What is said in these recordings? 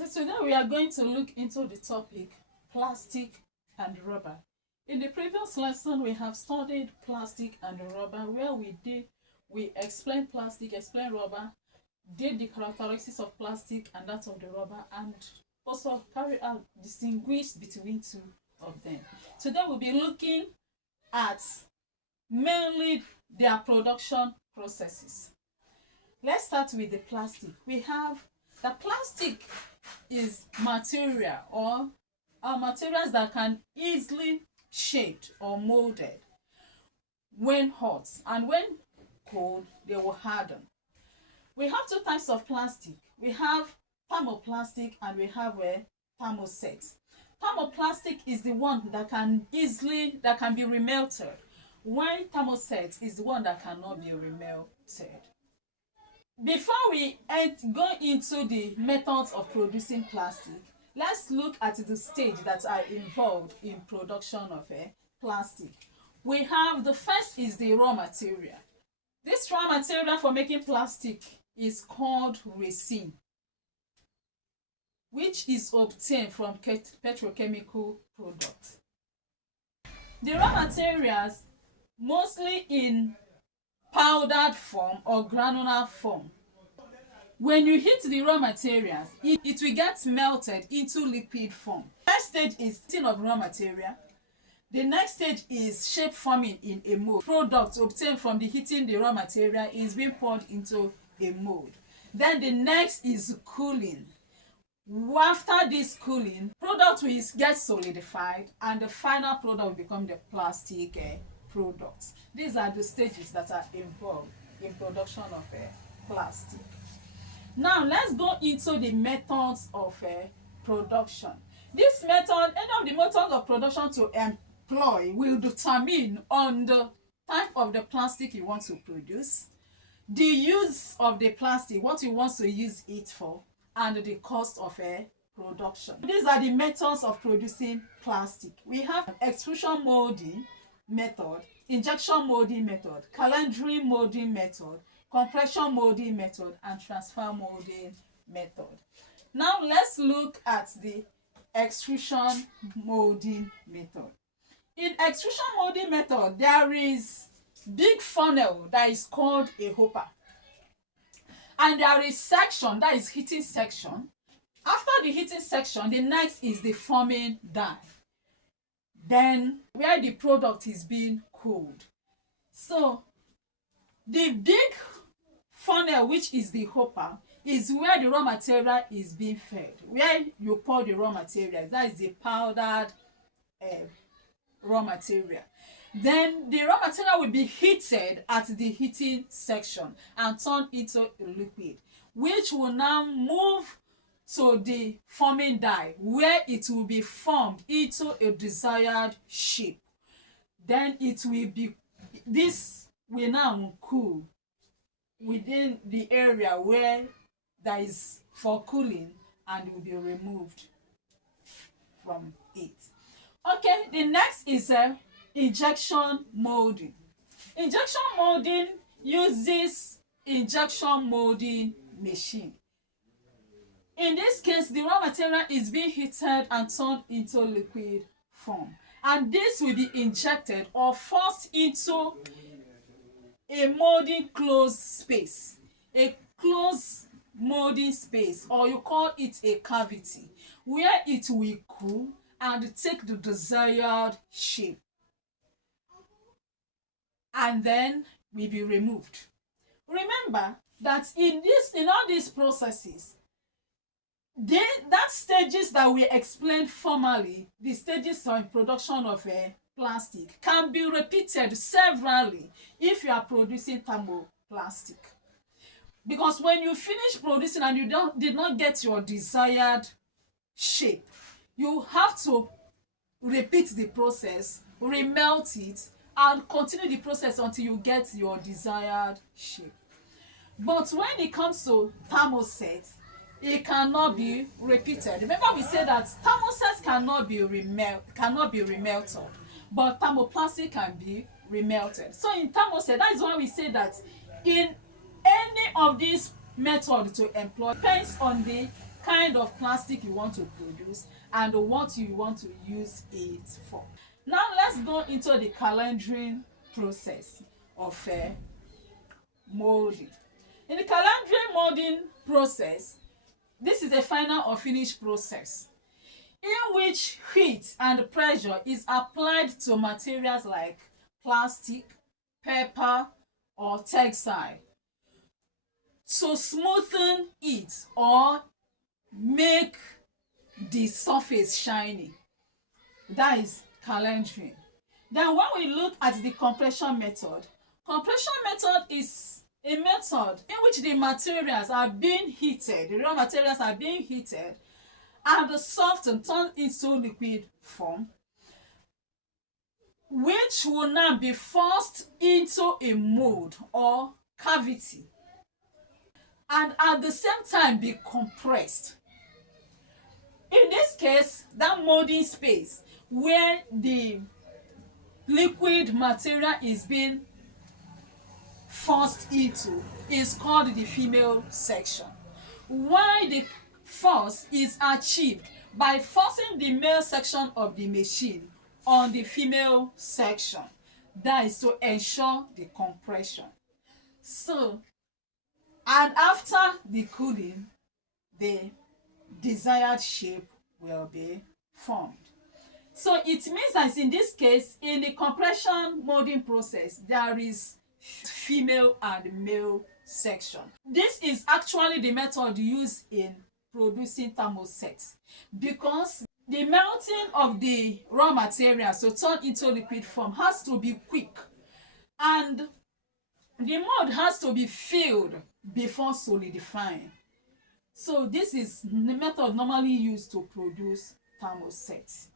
So today we are going to look into the topic plastic and rubber. In the previous lesson, we have studied plastic and rubber, where we explained plastic, explained rubber, did the characteristics of plastic and that of the rubber, and also carry out distinguish between two of them. Today we'll be looking at mainly their production processes. Let's start with the plastic. We have the plastic is material or are materials that can easily shaped or molded when hot, and when cold they will harden. We have two types of plastic. We have thermoplastic and we have a thermoset. Thermoplastic is the one that can be remelted, while thermoset is the one that cannot be remelted. Before we go into the methods of producing plastic, let's look at the stage that are involved in production of plastic. We have the first is the raw material. This raw material for making plastic is called resin, which is obtained from petrochemical products. The raw materials mostly in powdered form or granular form. When you heat the raw materials, it will get melted into liquid form. First stage is heating of raw material. The next stage is shape forming in a mold. Product obtained from the heating the raw material is being poured into a mold. Then the next is cooling. After this cooling, product will get solidified and the final product will become the plastic product. These are the stages that are involved in production of plastic. Now let's go into the methods of production. This method, any of the methods of production to employ will determine on the type of the plastic you want to produce, the use of the plastic, what you want to use it for, and the cost of production. These are the methods of producing plastic. We have extrusion molding method, injection molding method, calendering molding method, compression molding method, and transfer molding method. Now let's look at the extrusion molding method. In extrusion molding method, there is big funnel that is called a hopper, and there is section that is heating section. After the heating section, the next is the forming die, then where the product is being cooled. So the big funnel, which is the hopper, is where the raw material is being fed, where you pour the raw material. That is the powdered raw material. Then the raw material will be heated at the heating section and turned into a liquid, which will now move to the forming die, where it will be formed into a desired shape. Then this will now cool within the area where that is for cooling, and it will be removed from it. Okay, the next is injection molding. Injection molding uses injection molding machine. In this case, the raw material is being heated and turned into liquid form, and this will be injected or forced into a molding closed space, a closed molding space, or you call it a cavity, where it will cool and take the desired shape, and then will be removed. Remember that in all these processes, that stages that we explained formally, the stages of production of plastic, can be repeated severally if you are producing thermoplastic. Because when you finish producing and you did not get your desired shape, you have to repeat the process, remelt it, and continue the process until you get your desired shape. But when it comes to thermoset, it cannot be repeated. Remember, we said that thermosets cannot be remelted, but thermoplastic can be remelted. So in thermoset, that is why we say that in any of these methods to employ depends on the kind of plastic you want to produce and what you want to use it for. Now let's go into the calendering process of molding. In the calendering molding process, this is a final or finished process in which heat and pressure is applied to materials like plastic, paper, or textile to smoothen it or make the surface shiny. That is calendering. Then when we look at the compression method is a method in which the materials are being heated, the raw materials are being heated and softened, turned into liquid form, which will now be forced into a mold or cavity and at the same time be compressed. In this case, that molding space where the liquid material is being forced into is called the female section. Why the force is achieved by forcing the male section of the machine on the female section. That is to ensure the compression. So, and after the cooling, the desired shape will be formed. So it means that in this case, in the compression molding process, there is female and male section. This is actually the method used in producing thermosets because the melting of the raw materials to turn into liquid form has to be quick and the mold has to be filled before solidifying. So this is the method normally used to produce thermosets.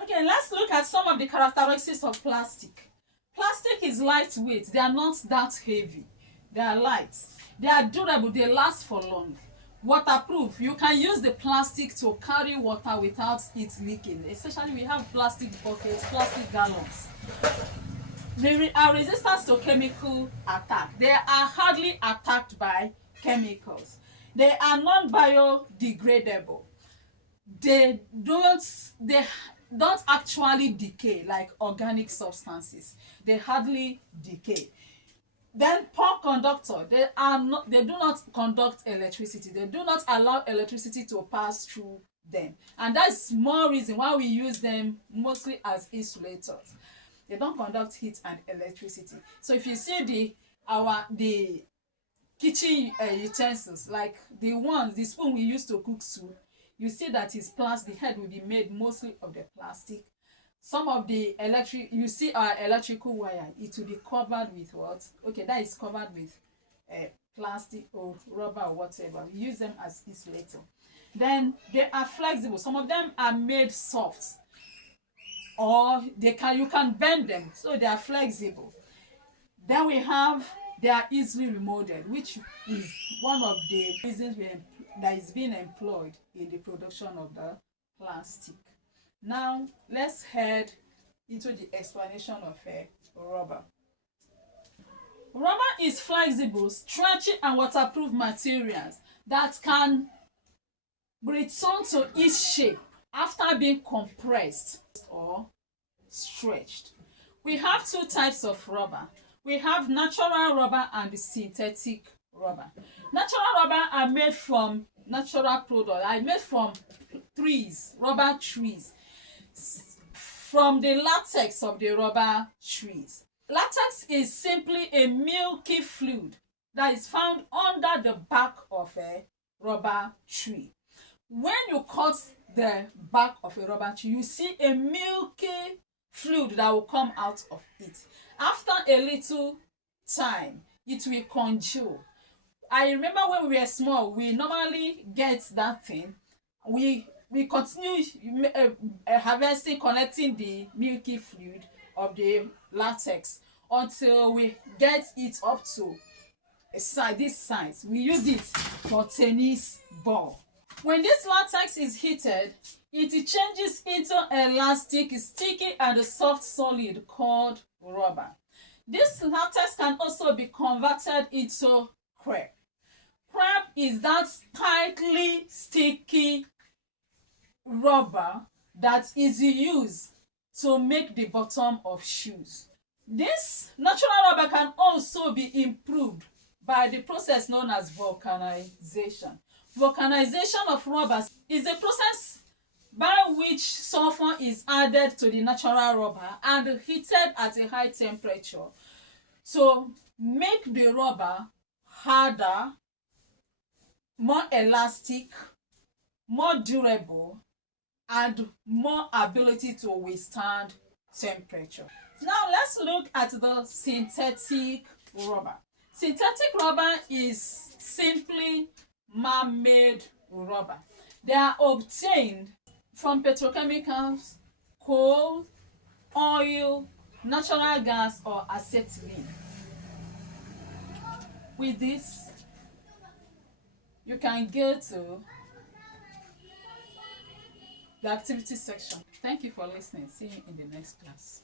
Okay, let's look at some of the characteristics of plastic. Plastic is lightweight. They are not that heavy. They are light. They are durable. They last for long. Waterproof. You can use the plastic to carry water without it leaking. Especially we have plastic buckets, plastic gallons. They are resistant to chemical attack. They are hardly attacked by chemicals. They are non-biodegradable. They don't actually decay like organic substances. They hardly decay. Then poor conductor. They do not conduct electricity. They do not allow electricity to pass through them. And that's more reason why we use them mostly as insulators. They don't conduct heat and electricity. So if you see the kitchen utensils, like the spoon we use to cook soup, you see that it's plastic. The head will be made mostly of the plastic. Some of the you see our electrical wire, it will be covered with what? Okay, that is covered with plastic or rubber or whatever. We use them as insulator. Then they are flexible. Some of them are made soft, or you can bend them, so they are flexible. Then they are easily remolded, which is one of the reasons that is being employed in the production of the plastic. Now let's head into the explanation of rubber. Rubber is flexible, stretchy and waterproof materials that can return to its shape after being compressed or stretched. We have two types of rubber. We have natural rubber and synthetic rubber. Natural rubber are made from natural products, are made from trees, rubber trees, from the latex of the rubber trees. Latex is simply a milky fluid that is found under the bark of a rubber tree. When you cut the bark of a rubber tree, you see a milky fluid that will come out of it. After a little time, it will congeal. I remember when we were small, we normally get that thing. We continue harvesting, collecting the milky fluid of the latex until we get it up to this size. We use it for tennis ball. When this latex is heated, it changes into elastic, sticky and soft solid called rubber. This latex can also be converted into crepe. Crepe is that tightly sticky rubber that is used to make the bottom of shoes. This natural rubber can also be improved by the process known as vulcanization. Vulcanization of rubber is a process by which sulfur is added to the natural rubber and heated at a high temperature to make the rubber harder, more elastic, more durable, and more ability to withstand temperature. Now let's look at the synthetic rubber. Synthetic rubber is simply man-made rubber. They are obtained from petrochemicals, coal, oil, natural gas, or acetylene. With this, you can go to the activity section. Thank you for listening. See you in the next class.